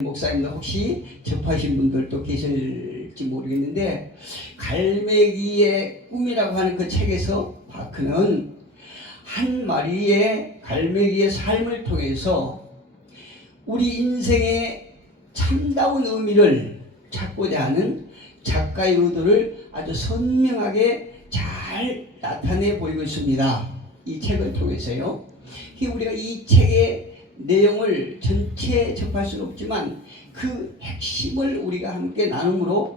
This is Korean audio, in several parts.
목사님도 혹시 접하신 분들도 계실지 모르겠는데, 갈매기의 꿈이라고 하는 그 책에서 바크는 한 마리의 갈매기의 삶을 통해서 우리 인생의 참다운 의미를 찾고자 하는 작가의 의도를 아주 선명하게 잘 나타내 보이고 있습니다. 이 책을 통해서요. 우리가 이 책의 내용을 전체 접할 수는 없지만 그 핵심을 우리가 함께 나눔으로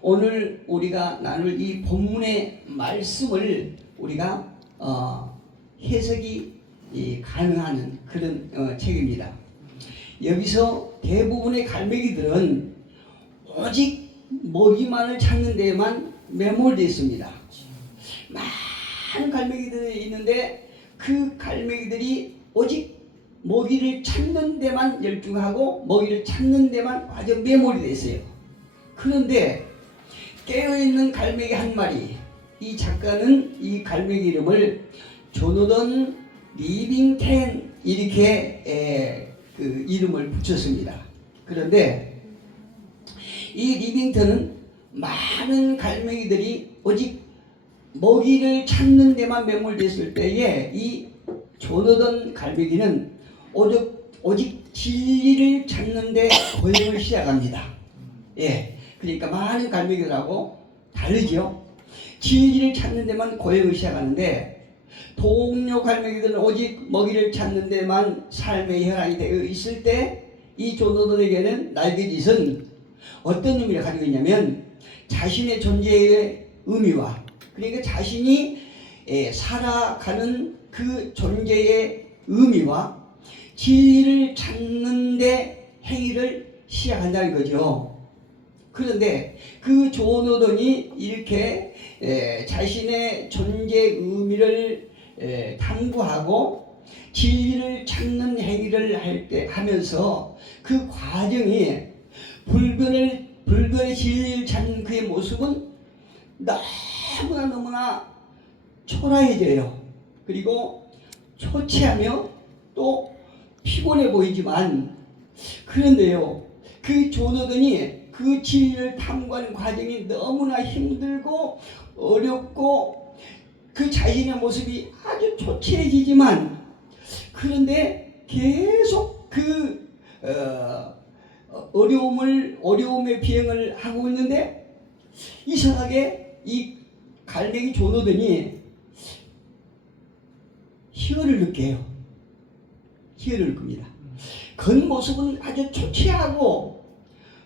오늘 우리가 나눌 이 본문의 말씀을 우리가 해석이 가능한 그런 책입니다. 여기서 대부분의 갈매기들은 오직 먹이만을 찾는 데에만 매몰되어 있습니다. 많은 갈매기들이 있는데 그 갈매기들이 오직 먹이를 찾는 데만 열중하고 먹이를 찾는 데만 아주 매몰이 되어 있어요. 그런데 깨어있는 갈매기 한 마리, 이 작가는 이 갈매기 이름을 조너던 리빙텐 이렇게 그 이름을 붙였습니다. 그런데 이 리빙턴은 많은 갈매기들이 오직 먹이를 찾는 데만 매몰됐을 때에 이 조너던 갈매기는 오직 진리를 찾는데 고행을 시작합니다. 그러니까 많은 갈매기들하고 다르죠. 진리를 찾는 데만 고행을 시작하는데 동료 갈매기들은 오직 먹이를 찾는 데만 삶의 혈안이 되어 있을 때 이 조너던에게는 날개짓은 어떤 의미를 가지고 있냐면 자신의 존재의 의미와, 그러니까 자신이 살아가는 그 존재의 의미와 진리를 찾는데 행위를 시작한다는 거죠. 그런데 그 조너던이 이렇게 자신의 존재의 의미를 탐구하고 진리를 찾는 행위를 하면서 그 과정이 불변의 진리를 찾는 그의 모습은 너무나 초라해져요. 그리고 초췌하며 또 피곤해 보이지만, 그런데요, 그 조너던이 그 진리를 탐구하는 과정이 너무나 힘들고 어렵고 그 자신의 모습이 아주 초췌해지지만, 그런데 계속 그 어려움의 비행을 하고 있는데 이상하게 이 갈매기 조너던이 희열을 느껴요. 희열을 느낍니다. 겉모습은 아주 초췌하고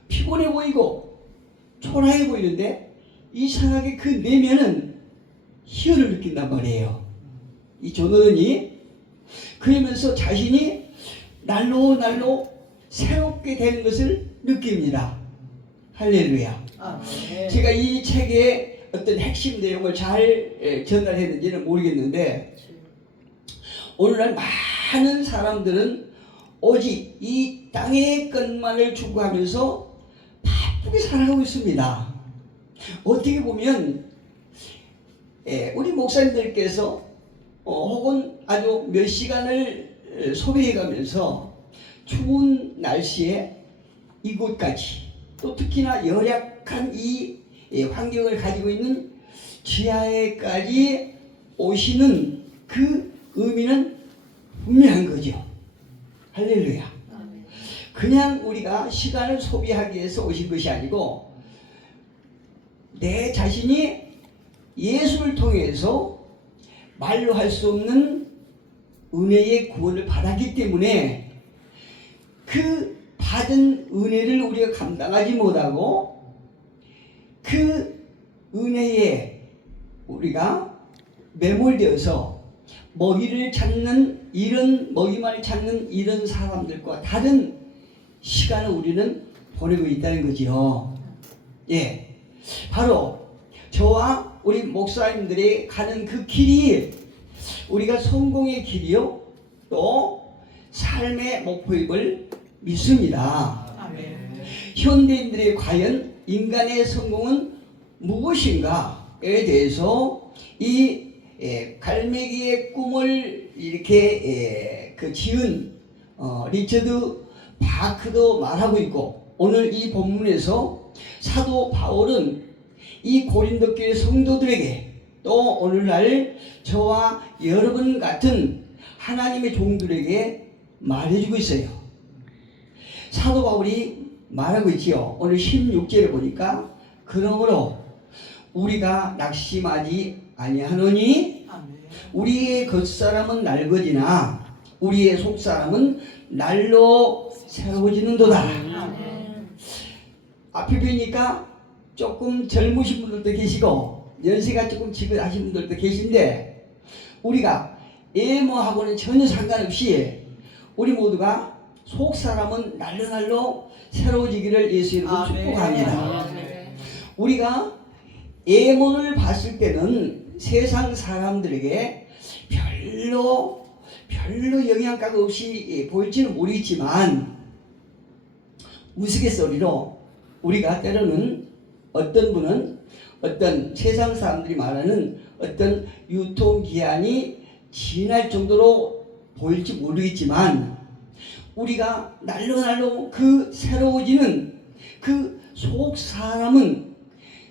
피곤해 보이고 초라해 보이는데 이상하게 그 내면은 희열을 느낀단 말이에요. 이 조너던이 그러면서 자신이 날로 새롭게 되는 것을 느낍니다. 할렐루야. 제가 이 책의 어떤 핵심 내용을 잘 전달했는지는 모르겠는데, 오늘날 많은 사람들은 오직 이 땅의 것만을 추구하면서 바쁘게 살아가고 있습니다. 어떻게 보면 우리 목사님들께서 혹은 아주 몇 시간을 소비해가면서 추운 날씨에 이곳까지, 또 특히나 열악한 이 환경을 가지고 있는 지하에까지 오시는 그 의미는 분명한 거죠. 할렐루야. 그냥 우리가 시간을 소비하기 위해서 오신 것이 아니고 내 자신이 예수를 통해서 말로 할 수 없는 은혜의 구원을 받았기 때문에 그 받은 은혜를 우리가 감당하지 못하고 그 은혜에 우리가 매몰되어서 먹이를 찾는 먹이만을 찾는 이런 사람들과 다른 시간을 우리는 보내고 있다는 거죠. 바로 저와 우리 목사님들이 가는 그 길이 우리가 성공의 길이요, 또 삶의 목표임을 믿습니다. 현대인들이 과연 인간의 성공은 무엇인가에 대해서 이 갈매기의 꿈을 이렇게 지은 리처드 바크도 말하고 있고, 오늘 이 본문에서 사도 바울은 이 고린도 교회 성도들에게 또 오늘날 저와 여러분 같은 하나님의 종들에게 말해주고 있어요. 사도 바울이 말하고 있지요. 오늘 16절에 보니까 그러므로 우리가 낙심하지 아니하노니 우리의 겉사람은 낡어지나 우리의 속사람은 날로 새로워지는도다. 앞에 보니까 조금 젊으신 분들도 계시고 연세가 조금 지긋하신 분들도 계신데, 우리가 외모하고는 전혀 상관없이 우리 모두가 속사람은 날로 새로워지기를 예수 이름으로 축복합니다. 우리가 외모를 봤을 때는 세상 사람들에게 별로 영향가가 없이 보일지는 모르겠지만, 우스갯소리로 우리가 때로는 어떤 분은 어떤 세상 사람들이 말하는 어떤 유통기한이 지날 정도로 보일지 모르겠지만, 우리가 날로 그 새로워지는 그 속 사람은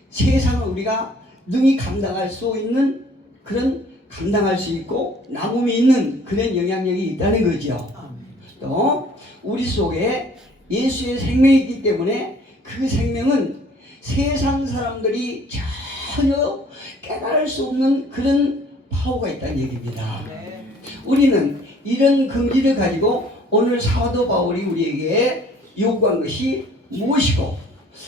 세상을 우리가 능히 감당할 수 있는 그런, 감당할 수 있고 남음이 있는 그런 영향력이 있다는 거죠. 또 우리 속에 예수의 생명이 있기 때문에 그 생명은 세상 사람들이 전혀 깨달을 수 없는 그런 파워가 있다는 얘기입니다. 우리는 이런 긍지를 가지고 오늘 사도 바울이 우리에게 요구한 것이 무엇이고,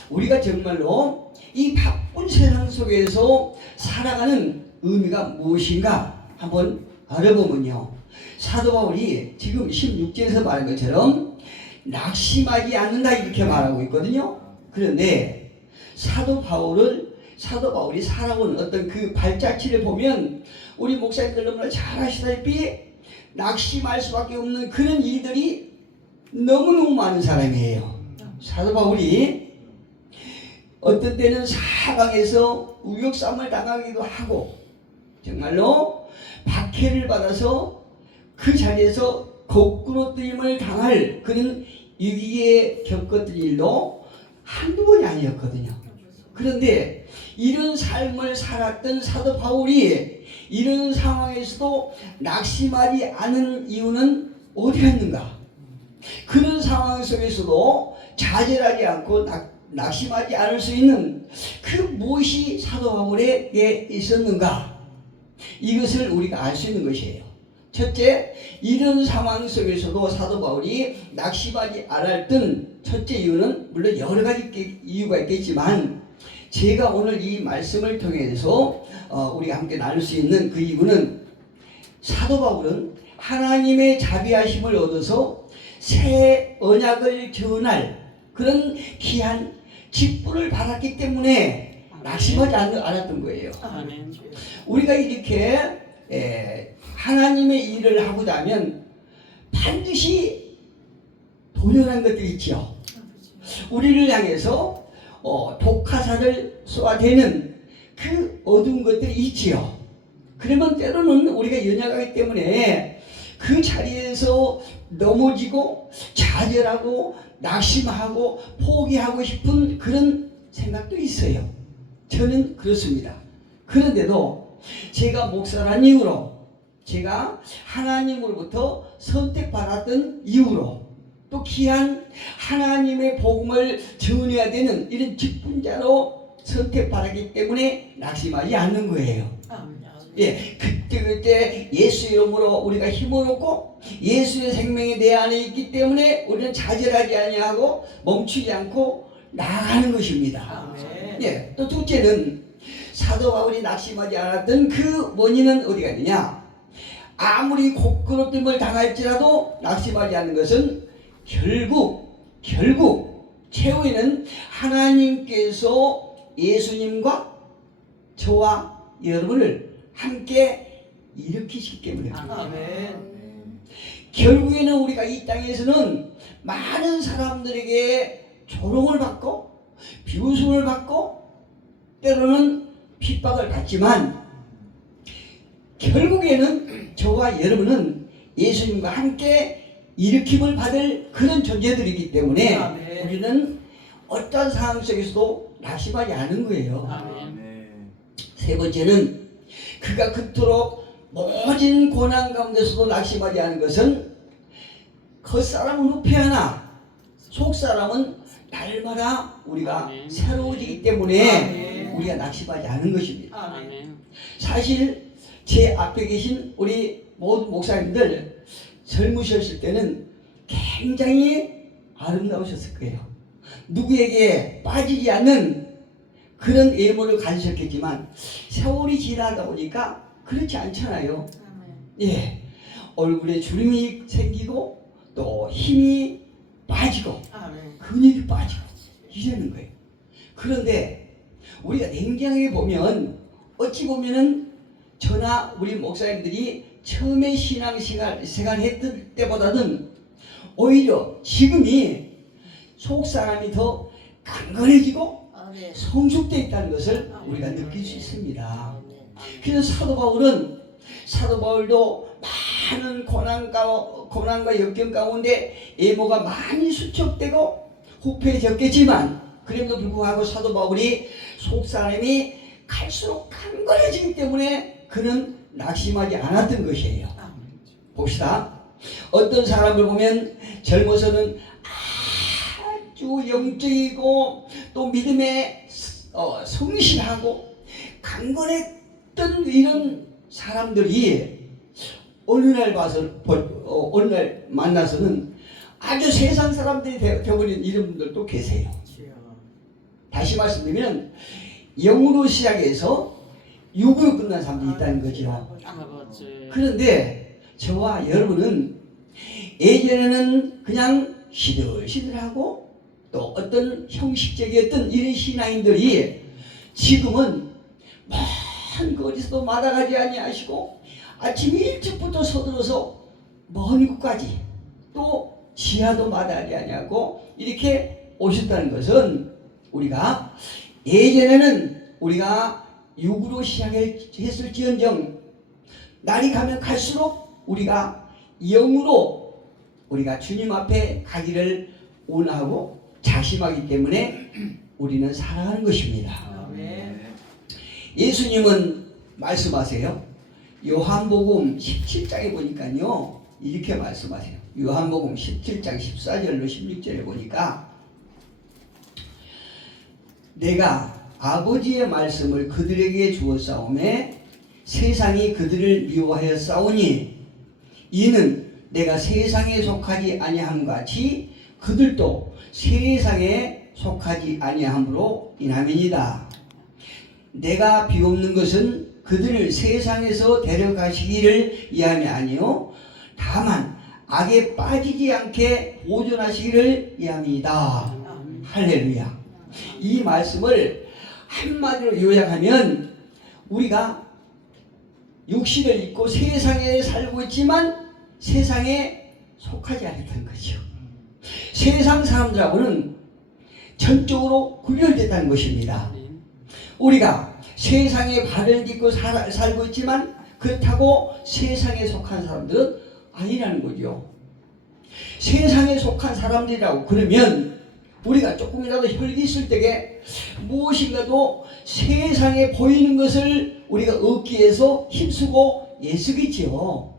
우리가 정말로 이 바쁜 세상 속에서 살아가는 의미가 무엇인가 한번 알아보면요, 사도 바울이 지금 16절에서 말한 것처럼 낙심하지 않는다 이렇게 말하고 있거든요. 그런데 사도 바울이 살아온 어떤 그 발자취를 보면 우리 목사님들 너무나 잘 아시다시피 낙심할 수밖에 없는 그런 일들이 너무너무 많은 사람이에요. 사도 바울이 어떤 때는 사방에서 우역삼을 당하기도 하고 정말로 박해를 받아서 그 자리에서 거꾸로 뜨임을 당할 그런 위기에 겪었던 일도 한두 번이 아니었거든요. 그런데 이런 삶을 살았던 사도 바울이 이런 상황에서도 낙심하지 않은 이유는 어디였는가? 그런 상황 속에서도 좌절하지 않고 낙심하지 않을 수 있는 그 무엇이 사도 바울에게 있었는가? 이것을 우리가 알 수 있는 것이에요. 첫째, 이런 상황 속에서도 사도 바울이 낙심하지 않았던 첫째 이유는 물론 여러 가지 이유가 있겠지만, 제가 오늘 이 말씀을 통해서 우리가 함께 나눌 수 있는 그 이유는, 사도 바울은 하나님의 자비하심을 얻어서 새 언약을 전할 그런 귀한 직분을 받았기 때문에 낙심하지 않았던 거예요. 우리가 이렇게 하나님의 일을 하고자 하면 반드시 도전한 것들이 있죠. 우리를 향해서 독화살을 쏘아대는 그 어두운 것들이 있지요. 그러면 때로는 우리가 연약하기 때문에 그 자리에서 넘어지고 좌절하고 낙심하고 포기하고 싶은 그런 생각도 있어요. 저는 그렇습니다. 그런데도 제가 목사란 이유로, 제가 하나님으로부터 선택받았던 이유로, 또 귀한 하나님의 복음을 전해야 되는 이런 직분자로 선택받았기 때문에 낙심하지 않는 거예요. 그때 예수 이름으로 우리가 힘을 얻고 예수의 생명이 내 안에 있기 때문에 우리는 좌절하지 아니하고 멈추지 않고 나아가는 것입니다. 또 둘째는 사도 바울이 낙심하지 않았던 그 원인은 어디가 있느냐? 아무리 고꾸러짐을 당할지라도 낙심하지 않는 것은 결국 최후에는 하나님께서 예수님과 저와 여러분을 함께 일으키시기 때문입니다. 결국에는 우리가 이 땅에서는 많은 사람들에게 조롱을 받고 비웃음을 받고 때로는 핍박을 받지만, 결국에는 저와 여러분은 예수님과 함께 일으킴을 받을 그런 존재들이기 때문에 아멘. 우리는 어떤 상황 속에서도 낙심하지 않은 거예요. 세 번째는 그가 그토록 모진 고난 가운데서도 낙심하지 않은 것은 겉사람은 후패하나 속사람은 날마다 우리가 아멘. 새로워지기 때문에 아멘. 우리가 낙심하지 않은 것입니다. 아멘. 사실 제 앞에 계신 우리 모든 목사님들 젊으셨을 때는 굉장히 아름다우셨을 거예요. 누구에게 빠지지 않는 그런 외모를 가지셨겠지만 세월이 지나다 보니까 그렇지 않잖아요. 예, 얼굴에 주름이 생기고 또 힘이 빠지고 아멘. 근육이 빠지고 이러는 거예요. 그런데 우리가 냉정하게 보면 어찌 보면은 저나 우리 목사님들이 처음에 신앙생활 했던 때보다는 오히려 지금이 속사람이 더 강건해지고 아멘. 성숙되어 있다는 것을 우리가 느낄 수 있습니다. 그래서 사도 바울도 많은 고난과 역경 가운데 애모가 많이 수척되고 후패해졌겠지만 그럼에도 불구하고 사도 바울이 속사람이 갈수록 강건해지기 때문에 그는 낙심하지 않았던 것이에요. 봅시다. 어떤 사람을 보면 젊어서는 아주 영적이고 또 믿음에 성실하고 강건했던 이런 사람들이 어느 날 만나서는 아주 세상 사람들이 되어버린 이런 분들도 계세요. 다시 말씀드리면 영으로 시작해서 육으로 끝난 사람들이 있다는 거죠. 그런데 저와 여러분은 예전에는 그냥 시들시들하고 또 어떤 형식적이었던 이런 신앙인들이 지금은 먼 거리서도 마다가지 아니하시고 아침 일찍부터 서둘러서 먼 곳까지 또 지하도 마다하지 아니하고 이렇게 오셨다는 것은 우리가 예전에는 우리가 육으로 시작했을지언정 날이 가면 갈수록 우리가 영으로 우리가 주님 앞에 가기를 원하고 자심하기 때문에 우리는 살아가는 것입니다. 아멘. 예수님은 말씀하세요. 요한복음 17장에 보니까요 이렇게 말씀하세요. 요한복음 17장 14절로 16절에 보니까 내가 아버지의 말씀을 그들에게 주었사오매 세상이 그들을 미워하여 싸우니 이는 내가 세상에 속하지 아니함 같이 그들도 세상에 속하지 아니함으로 인함이니이다. 내가 비옵는 것은 그들을 세상에서 데려가시기를 위함이 아니요 다만 악에 빠지지 않게 보존하시기를 위함이다. 할렐루야. 이 말씀을 한마디로 요약하면 우리가 육신을 입고 세상에 살고 있지만 세상에 속하지 않았던 거죠. 세상 사람들하고는 전적으로 구별됐다는 것입니다. 우리가 세상에 발을 딛고 살고 있지만 그렇다고 세상에 속한 사람들은 아니라는 거죠. 세상에 속한 사람들이라고 그러면 우리가 조금이라도 혈기 있을 때에 무엇인가도 세상에 보이는 것을 우리가 얻기 위해서 힘쓰고 애쓰겠지요.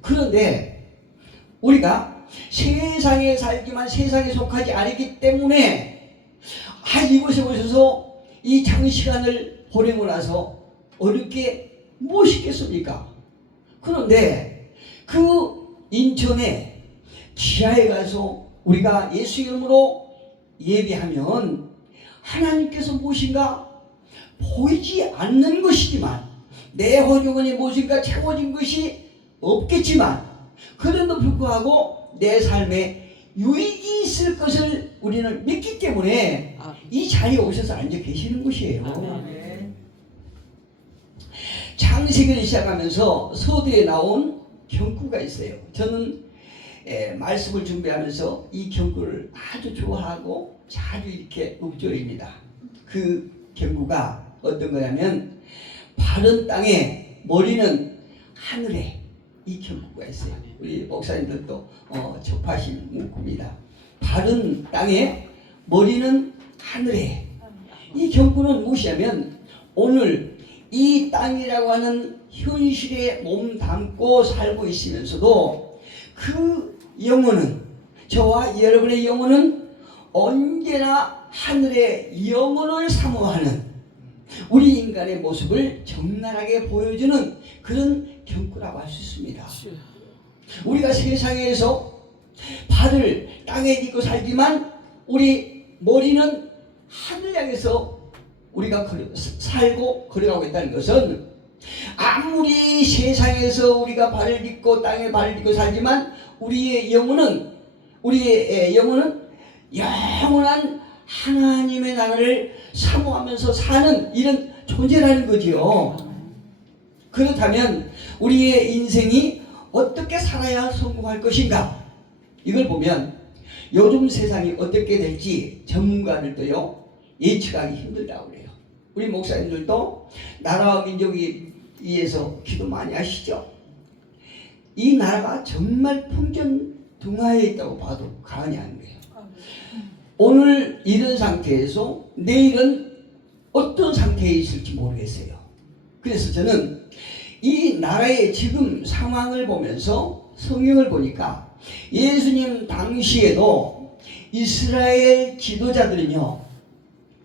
그런데 우리가 세상에 살지만 세상에 속하지 않았기 때문에 이곳에 오셔서 이 장시간을 보내고 나서 어렵게 무엇이겠습니까? 그런데 그 인천에 지하에 가서 우리가 예수 이름으로 예배하면 하나님께서 무엇인가 보이지 않는 것이지만 내 호주머니 무엇인가 채워진 것이 없겠지만 그럼에도 불구하고 내 삶에 유익이 있을 것을 우리는 믿기 때문에 이 자리에 오셔서 앉아 계시는 것이에요. 아멘. 창세기를 시작하면서 서두에 나온 경구가 있어요. 저는 말씀을 준비하면서 이 경구를 아주 좋아하고 자주 이렇게 읊조립니다. 그 경구가 어떤 거냐면 발은 땅에 머리는 하늘에 이 경구가 있어요. 우리 목사님들도 접하신 문구입니다. 발은 땅에, 머리는 하늘에. 이 경구는 무엇이냐면 오늘 이 땅이라고 하는 현실에 몸 담고 살고 있으면서도 그 영혼은, 저와 여러분의 영혼은 언제나 하늘의 영혼을 사모하는 우리 인간의 모습을 적나라하게 보여주는 그런 경구라고 할 수 있습니다. 우리가 세상에서 발을 땅에 딛고 살지만 우리 머리는 하늘 향해서 우리가 살고 걸어가고 있다는 것은, 아무리 세상에서 우리가 발을 딛고 땅에 발을 딛고 살지만 우리의 영혼은 영원한 하나님의 나라를 사모하면서 사는 이런 존재라는 거지요. 그렇다면 우리의 인생이 어떻게 살아야 성공할 것인가? 이걸 보면 요즘 세상이 어떻게 될지 전문가들도요 예측하기 힘들다고 그래요. 우리 목사님들도 나라와 민족이 위해서 기도 많이 하시죠. 이 나라가 정말 풍전등화해 있다고 봐도 과언이 아니에요. 오늘 이런 상태에서 내일은 어떤 상태에 있을지 모르겠어요. 그래서 저는 이 나라의 지금 상황을 보면서 성경을 보니까 예수님 당시에도 이스라엘 지도자들은요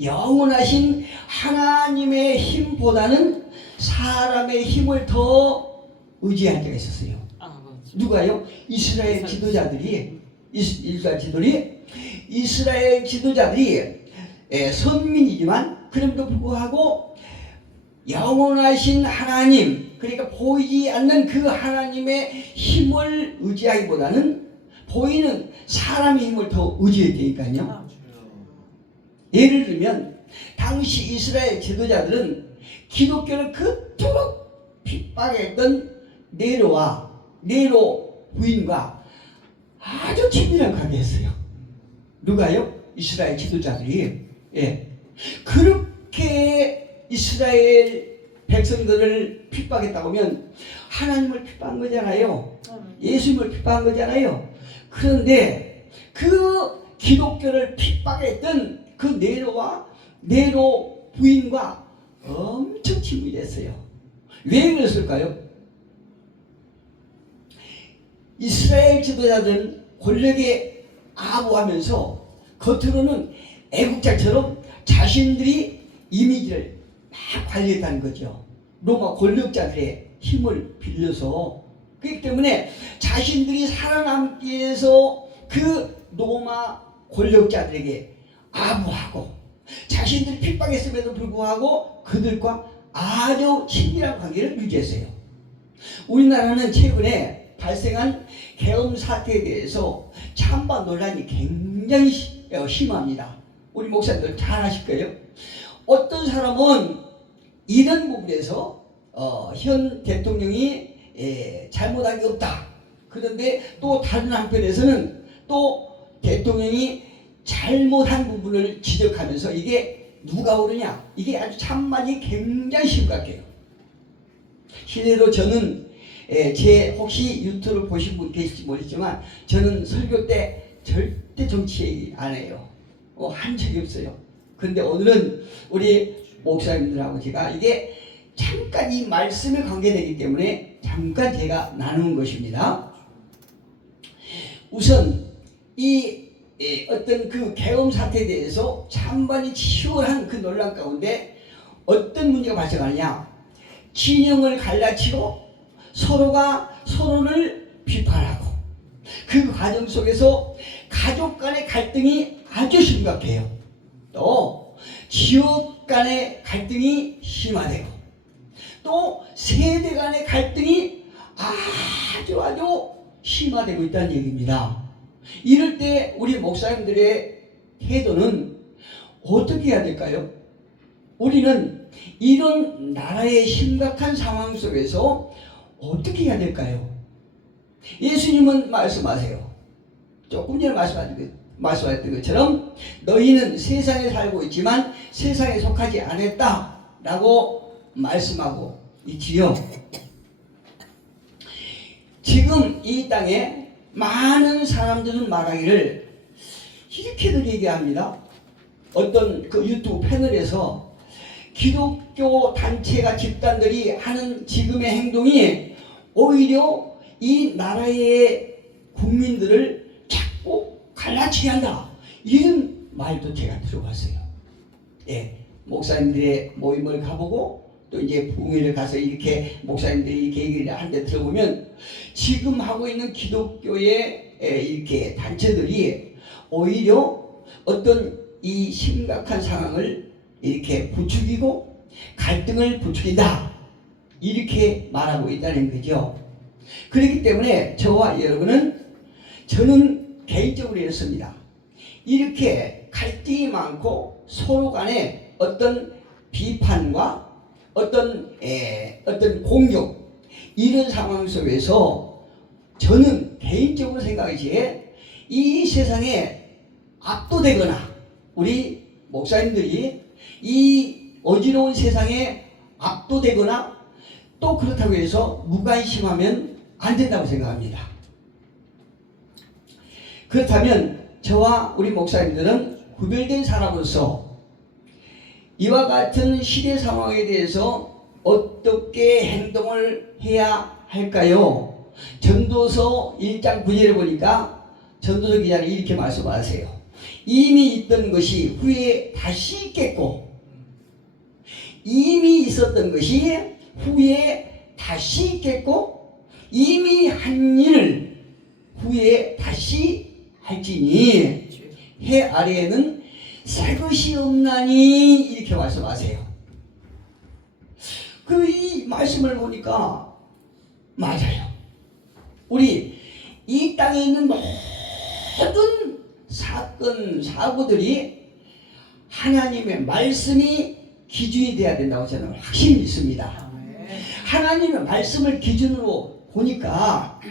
영원하신 하나님의 힘보다는 사람의 힘을 더 의지할 때가 있었어요. 누가요? 이스라엘 지도자들이 선민이지만 그럼에도 불구하고 영원하신 하나님, 그러니까 보이지 않는 그 하나님의 힘을 의지하기보다는 보이는 사람의 힘을 더 의지했다니까요. 예를 들면 당시 이스라엘 지도자들은 기독교를 그토록 핍박했던 네로 부인과 아주 친밀한 관계였어요. 누가요? 이스라엘 지도자들이. 그렇게 이스라엘 백성들을 핍박했다고 하면 하나님을 핍박한 거잖아요. 예수님을 핍박한 거잖아요. 그런데 그 기독교를 핍박했던 그 네로 부인과 엄청 친밀했어요. 왜 그랬을까요? 이스라엘 지도자들은 권력에 아부하면서 겉으로는 애국자처럼 자신들이 이미지를 막 관리했다는 거죠. 로마 권력자들의 힘을 빌려서. 그렇기 때문에 자신들이 살아남기 위해서 그 로마 권력자들에게 아부하고 자신들이 핍박했음에도 불구하고 그들과 아주 친밀한 관계를 유지했어요. 우리나라는 최근에 발생한 계엄 사태에 대해서 찬반 논란이 굉장히 심합니다. 우리 목사님들 잘 아실 거예요. 어떤 사람은 이런 부분에서 현 대통령이 잘못한 게 없다. 그런데 또 다른 한편에서는 또 대통령이 잘못한 부분을 지적하면서 이게 누가 옳으냐, 이게 아주 찬반이 굉장히 심각해요. 실례로 저는 혹시 유튜브를 보신 분 계실지 모르지만 저는 설교 때 절대 정치 얘기 안 해요. 한 적이 없어요. 그런데 오늘은 우리 목사님들하고 제가 이게 잠깐 이 말씀에 관계되기 때문에 잠깐 제가 나누는 것입니다. 우선 이 어떤 그 계엄 사태에 대해서 찬반이 치열한 그 논란 가운데 어떤 문제가 발생하느냐, 진영을 갈라치고 서로가 서로를 비판하고 그 과정 속에서 가족 간의 갈등이 아주 심각해요. 또 지역 간의 갈등이 심화되고 또 세대 간의 갈등이 아주 심화되고 있다는 얘기입니다. 이럴 때 우리 목사님들의 태도는 어떻게 해야 될까요? 우리는 이런 나라의 심각한 상황 속에서 어떻게 해야 될까요? 예수님은 말씀하세요. 조금 전에 말씀하셨던 것처럼 너희는 세상에 살고 있지만 세상에 속하지 않았다 라고 말씀하고 있지요. 지금 이 땅에 많은 사람들은 말하기를 이렇게들 얘기합니다. 어떤 그 유튜브 패널에서 기독교 단체가 집단들이 하는 지금의 행동이 오히려 이 나라의 국민들을 자꾸 갈라치게 한다. 이런 말도 제가 들어봤어요. 예, 목사님들의 모임을 가보고 또 이제 부흥회를 가서 이렇게 목사님들이 이렇게 얘기를 하는데 들어보면 지금 하고 있는 기독교의 이렇게 단체들이 오히려 어떤 이 심각한 상황을 이렇게 부추기고 갈등을 부추긴다. 이렇게 말하고 있다는 거죠. 그렇기 때문에 저와 여러분은 저는 개인적으로 이렇습니다. 이렇게 갈등이 많고 서로 간에 어떤 비판과 어떤 공격 이런 상황 속에서 저는 개인적으로 생각하기에 이 세상에 압도되거나 우리 목사님들이 이 어지러운 세상에 압도되거나 또 그렇다고 해서 무관심하면 안 된다고 생각합니다. 그렇다면 저와 우리 목사님들은 구별된 사람으로서 이와 같은 시대 상황에 대해서 어떻게 행동을 해야 할까요? 전도서 1장 9절을 보니까 전도서 기자는 이렇게 말씀하세요. 이미 있던 것이 후에 다시 있겠고 이미 있었던 것이 후에 다시 있겠고 이미 한 일을 후에 다시 할지니 해 아래에는 새 것이 없나니 이렇게 말씀하세요. 그 이 말씀을 보니까 맞아요. 우리 이 땅에 있는 모든 사건 사고들이 하나님의 말씀이 기준이 돼야 된다고 저는 확실히 믿습니다. 하나님의 말씀을 기준으로 보니까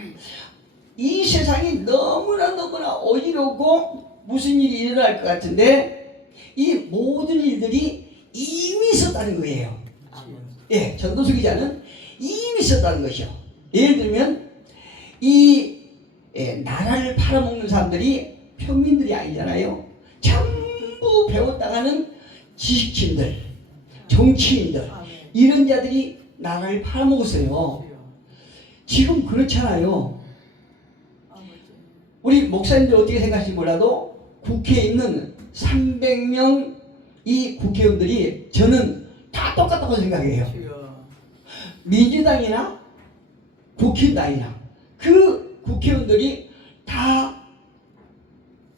이 세상이 너무나 어지럽고 무슨 일이 일어날 것 같은데 이 모든 일들이 이미 있었다는 거예요. 예, 전도서 기자는 이미 있었다는 것이요. 예를 들면 이 나라를 팔아먹는 사람들이 평민들이 아니잖아요. 전부 배웠다가는 지식인들, 정치인들 이런 자들이 나라를 팔아먹었어요. 지금 그렇잖아요. 우리 목사님들 어떻게 생각하실지 몰라도 국회에 있는 300명 이 국회의원들이 저는 다 똑같다고 생각해요. 민주당이나 국힘당이나 그 국회의원들이 다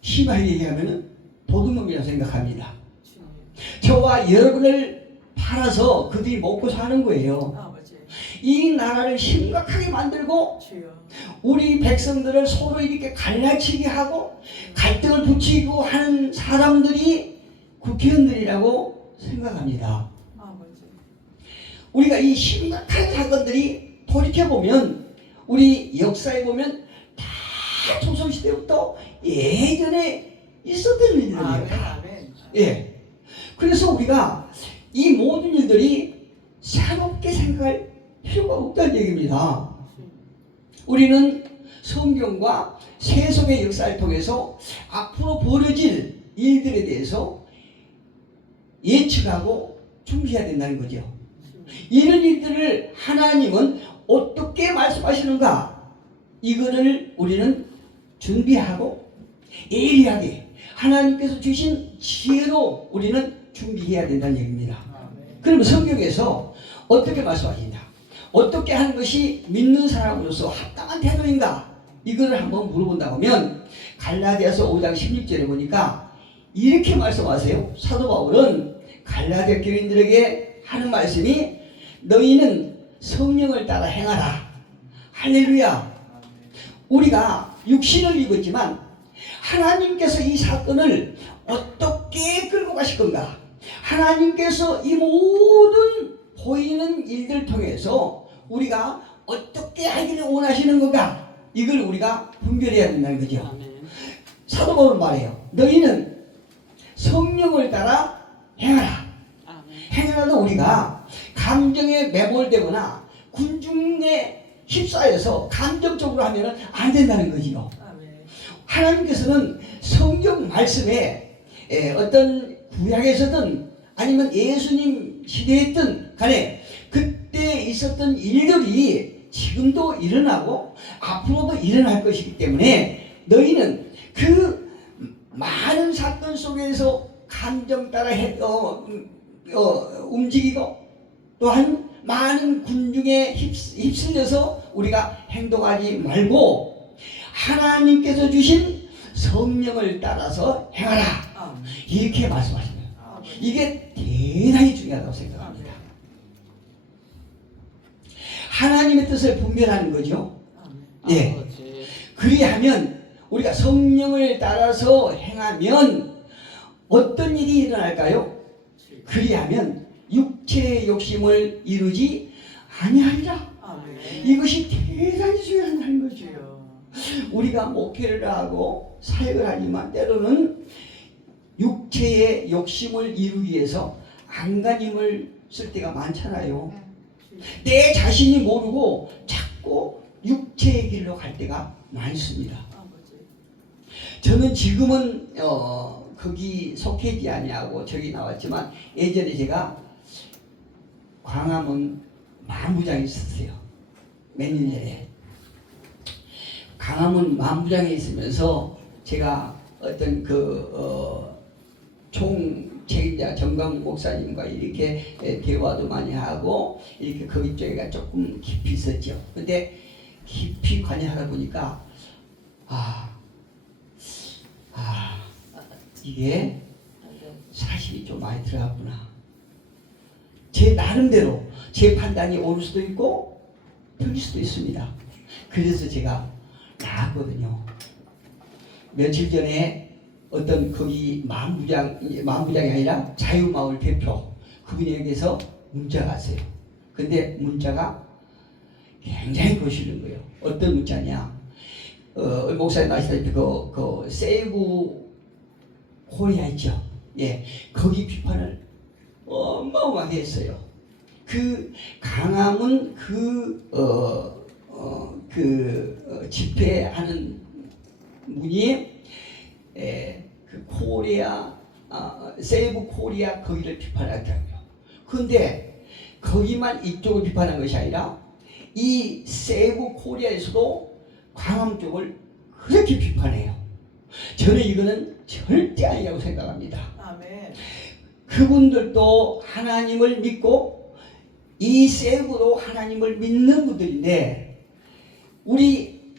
심하게 얘기하면 도둑놈이라고 생각합니다. 저와 여러분을 팔아서 그들이 먹고 사는 거예요. 이 나라를 심각하게 만들고 우리 백성들을 서로 이렇게 갈라치게 하고 갈등을 부추기고 하는 사람들이 국회의원들이라고 생각합니다. 우리가 이 심각한 사건들이 돌이켜보면 우리 역사에 보면 다 조선시대부터 예전에 있었던 일들이에요. 예. 그래서 우리가 이 모든 일들이 새롭게 생각할 필요가 없다는 얘기입니다. 우리는 성경과 세속의 역사를 통해서 앞으로 벌어질 일들에 대해서 예측하고 준비해야 된다는 거죠. 이런 일들을 하나님은 어떻게 말씀하시는가? 이거를 우리는 준비하고 예리하게 하나님께서 주신 지혜로 우리는 준비해야 된다는 얘기입니다. 그러면 성경에서 어떻게 말씀하시냐? 어떻게 하는 것이 믿는 사람으로서 합당한 태도인가? 이거를 한번 물어본다고 하면 갈라디아서 5장 16절에 보니까 이렇게 말씀하세요. 사도 바울은 갈라디아 교인들에게 하는 말씀이 너희는 성령을 따라 행하라. 할렐루야. 우리가 육신을 입었지만 하나님께서 이 사건을 어떻게 끌고 가실 건가? 하나님께서 이 모든 보이는 일들을 통해서 우리가 어떻게 하기를 원하시는 건가? 이걸 우리가 분별해야 된다는 거죠. 사도 바울은 말해요. 너희는 성령을 따라 행하라. 행하라도 우리가 감정에 매몰되거나 군중의 휩싸여서 감정적으로 하면 안 된다는 거지요. 하나님께서는 성경 말씀에 어떤 구약에서든 아니면 예수님 시대에든 간에 그때 있었던 일들이 지금도 일어나고 앞으로도 일어날 것이기 때문에 너희는 그 많은 사건 속에서 감정 따라 움직이고 또한 많은 군중에 휩쓸려서 우리가 행동하지 말고 하나님께서 주신 성령을 따라서 행하라. 이렇게 말씀하십니다. 이게 대단히 중요하다고 생각합니다. 하나님의 뜻을 분별하는 거죠. 예. 그리하면 우리가 성령을 따라서 행하면 어떤 일이 일어날까요? 그리하면 육체의 욕심을 이루지 아니하리라. 이것이 대단히 중요하다는 거죠. 우리가 목회를 하고 사역을 하지만 때로는 육체의 욕심을 이루기 위해서 안간힘을 쓸 때가 많잖아요. 내 자신이 모르고 자꾸 육체의 길로 갈 때가 많습니다. 저는 지금은 거기 속해지 아니하고 저기 나왔지만 예전에 제가 광화문 만부장에 있었어요. 몇 년 전에. 광화문 만부장에 있으면서 제가 어떤 총 책임자 정광 목사님과 이렇게 대화도 많이 하고 이렇게 거기 쪽에가 조금 깊이 있었죠. 근데 깊이 관여하다 보니까 이게 사실이 좀 많이 들어갔구나. 제 나름대로 제 판단이 옳을 수도 있고 틀릴 수도 있습니다. 그래서 제가 나왔거든요. 며칠 전에 어떤 거기 만부장이 아니라 자유마을 대표 그분에게서 문자가 왔어요. 근데 문자가 굉장히 거시는 거예요. 어떤 문자냐? 목사님 아시다시피 그 세이브 코리아 있죠. 예, 거기 비판을 어마어마하게 했어요. 그 강화문 집회하는 분이 그 코리아 세이브 코리아 거기를 비판하더라고요. 그런데 거기만 이쪽을 비판한 것이 아니라 이 세이브 코리아에서도 광화문 쪽을 그렇게 비판해요. 저는 이거는 절대 아니라고 생각합니다. 아멘. 그분들도 하나님을 믿고 이 세이브도 하나님을 믿는 분들인데 우리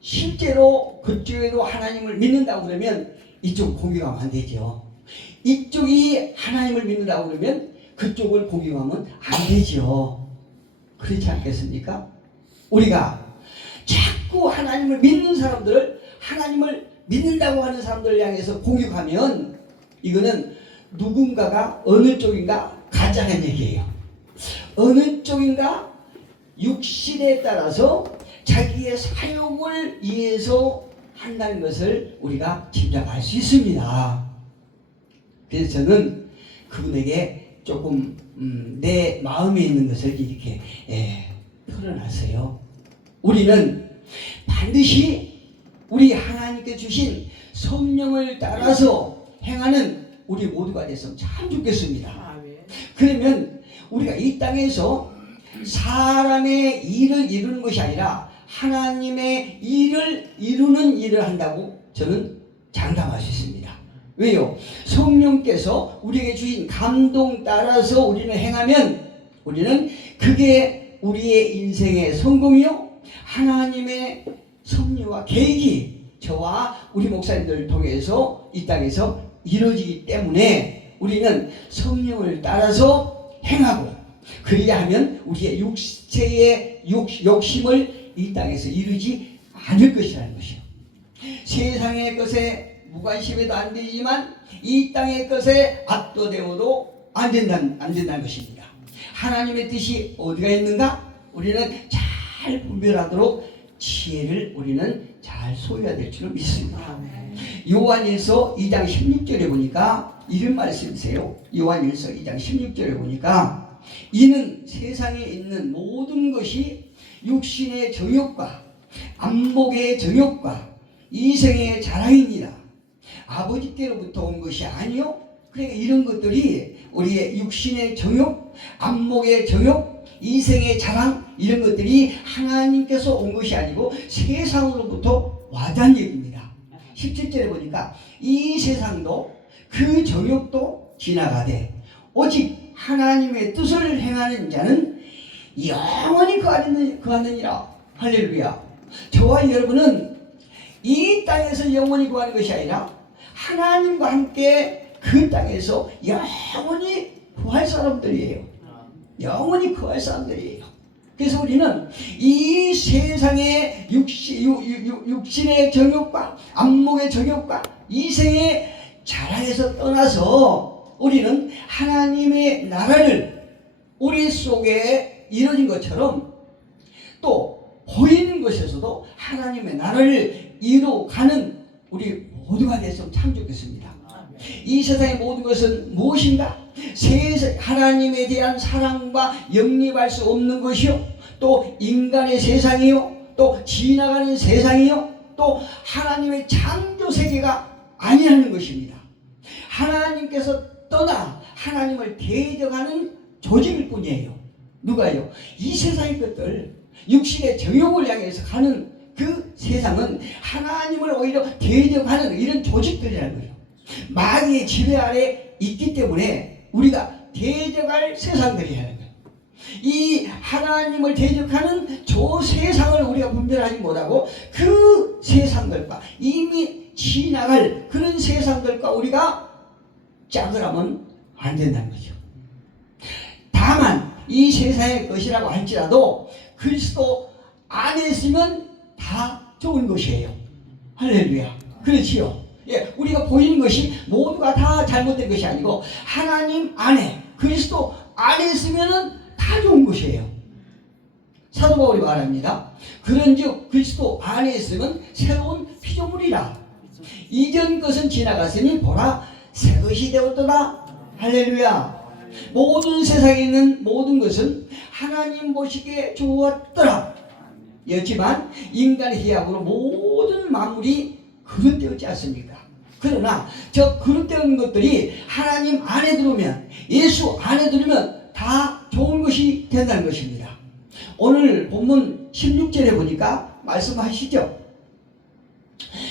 실제로 그쪽에도 하나님을 믿는다고 그러면 이쪽 공격하면 안 되죠. 이쪽이 하나님을 믿는다고 그러면 그쪽을 공격하면 안 되죠. 그렇지 않겠습니까? 우리가 자꾸 하나님을 믿는 사람들을 하나님을 믿는다고 하는 사람들을 향해서 공격하면 이거는 누군가가 어느 쪽인가 가짜는 얘기예요. 어느 쪽인가 육신에 따라서 자기의 사욕을 위해서 한다는 것을 우리가 짐작할 수 있습니다. 그래서 저는 그분에게 조금 내 마음에 있는 것을 이렇게 털어놨어요. 우리는 반드시 우리 하나님께 주신 성령을 따라서 행하는 우리 모두가 됐으면 참 좋겠습니다. 그러면 우리가 이 땅에서 사람의 일을 이루는 것이 아니라 하나님의 일을 이루는 일을 한다고 저는 장담할 수 있습니다. 왜요? 성령께서 우리에게 주신 감동 따라서 우리는 행하면 우리는 그게 우리의 인생의 성공이요 하나님의 섭리와 계획이 저와 우리 목사님들을 통해서 이 땅에서 이루어지기 때문에 우리는 성령을 따라서 행하고 그리하면 우리의 육체의 욕심을 이 땅에서 이루지 않을 것이라는 것이요. 세상의 것에 무관심해도 안 되지만 이 땅의 것에 압도되어도 안 된다는 것입니다. 하나님의 뜻이 어디가 있는가? 우리는 잘 분별하도록 지혜를 우리는 잘 소유해야 될 줄을 믿습니다. 요한일서 2장 16절에 보니까 이런 말씀이세요. 요한일서 2장 16절에 보니까 이는 세상에 있는 모든 것이 육신의 정욕과 안목의 정욕과 이생의 자랑이니라. 아버지께로부터 온 것이 아니요. 그러니까 이런 것들이 우리의 육신의 정욕, 안목의 정욕, 이생의 자랑, 이런 것들이 하나님께서 온 것이 아니고 세상으로부터 왔다는 얘기입니다. 17절에 보니까 이 세상도 그 정욕도 지나가되 오직 하나님의 뜻을 행하는 자는 영원히 거하느니라. 할렐루야. 저와 여러분은 이 땅에서 영원히 거하는 것이 아니라 하나님과 함께 그 땅에서 영원히 거할 사람들이에요. 영원히 거할 사람들이에요. 그래서 우리는 이 세상의 육신의 정욕과 안목의 정욕과 이생의 자랑에서 떠나서 우리는 하나님의 나라를 우리 속에 이루어진 것처럼 또 보이는 것에서도 하나님의 나라를 이루어가는 우리 모두가 됐으면 참 좋겠습니다. 이 세상의 모든 것은 무엇인가? 하나님에 대한 사랑과 영립할 수 없는 것이요, 또 인간의 세상이요, 또 지나가는 세상이요, 또 하나님의 창조 세계가 아니라는 것입니다. 하나님께서 떠나 하나님을 대적하는 조직일 뿐이에요. 누가요? 이 세상의 것들, 육신의 정욕을 향해서 가는 그 세상은 하나님을 오히려 대적하는 이런 조직들이라는 거예요. 마귀의 지배 아래 있기 때문에 우리가 대적할 세상들이라는 거예요. 이 하나님을 대적하는 저 세상을 우리가 분별하지 못하고 그 세상들과 이미 지나갈 그런 세상들과 우리가 짝을 하면 안 된다는 거죠. 다만 이 세상의 것이라고 할지라도 그리스도 안에 있으면 다 좋은 것이에요. 할렐루야. 그렇지요. 예, 우리가 보이는 것이 모두가 다 잘못된 것이 아니고 하나님 안에 그리스도 안에 있으면 다 좋은 것이에요. 사도 바울이 말합니다. 그런즉 그리스도 안에 있으면 새로운 피조물이라. 이전 것은 지나갔으니 보라 새 것이 되었도다. 할렐루야. 모든 세상에 있는 모든 것은 하나님 보시기에 좋았더라. 였지만 인간의 희약으로 모든 만물이 그릇되었지 않습니까? 그러나 저 그릇되는 것들이 하나님 안에 들어오면, 예수 안에 들어오면 다 좋은 것이 된다는 것입니다. 오늘 본문 16절에 보니까 말씀하시죠.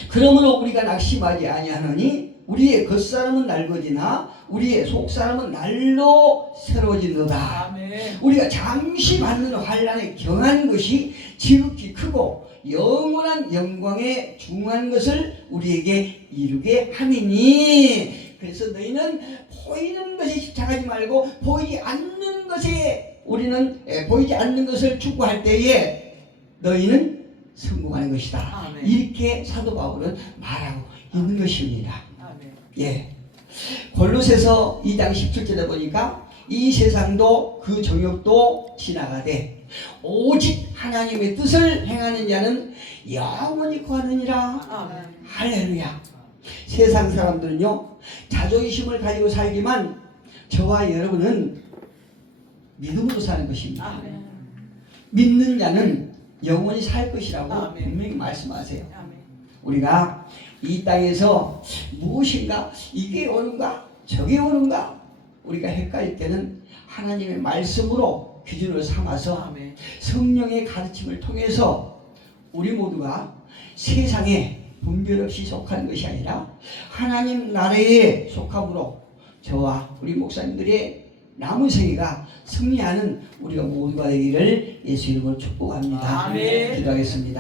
그러므로 우리가 낙심하지 아니하노니 우리의 겉사람은 낡어지나 우리의 속사람은 날로 새로워지노다. 아멘. 우리가 잠시 받는 환난에 경한 것이 지극히 크고 영원한 영광에 중한 것을 우리에게 이루게 함이니. 그래서 너희는 보이는 것에 집착하지 말고 보이지 않는 것에 우리는 보이지 않는 것을 추구할 때에 너희는 성공하는 것이다. 아멘. 이렇게 사도 바울은 말하고 있는 것입니다. 아멘. 예. 골로새서 2장 17절에 보니까 이 세상도 그 정욕도 지나가되 오직 하나님의 뜻을 행하는 자는 영원히 거하느니라. 아멘. 할렐루야. 세상 사람들은요 자존심을 가지고 살지만 저와 여러분은 믿음으로 사는 것입니다. 아멘. 믿는 자는 영원히 살 것이라고 아멘. 분명히 말씀하세요. 아멘. 우리가 이 땅에서 무엇인가 이게 오는가 저게 오는가 우리가 헷갈릴 때는 하나님의 말씀으로 기준을 삼아서 아멘. 성령의 가르침을 통해서 우리 모두가 세상에 분별 없이 속하는 것이 아니라 하나님 나라에 속함으로 저와 우리 목사님들의 남은 생애가 승리하는 우리가 모두가 되기를 예수 이름으로 축복합니다. 아멘. 기도하겠습니다.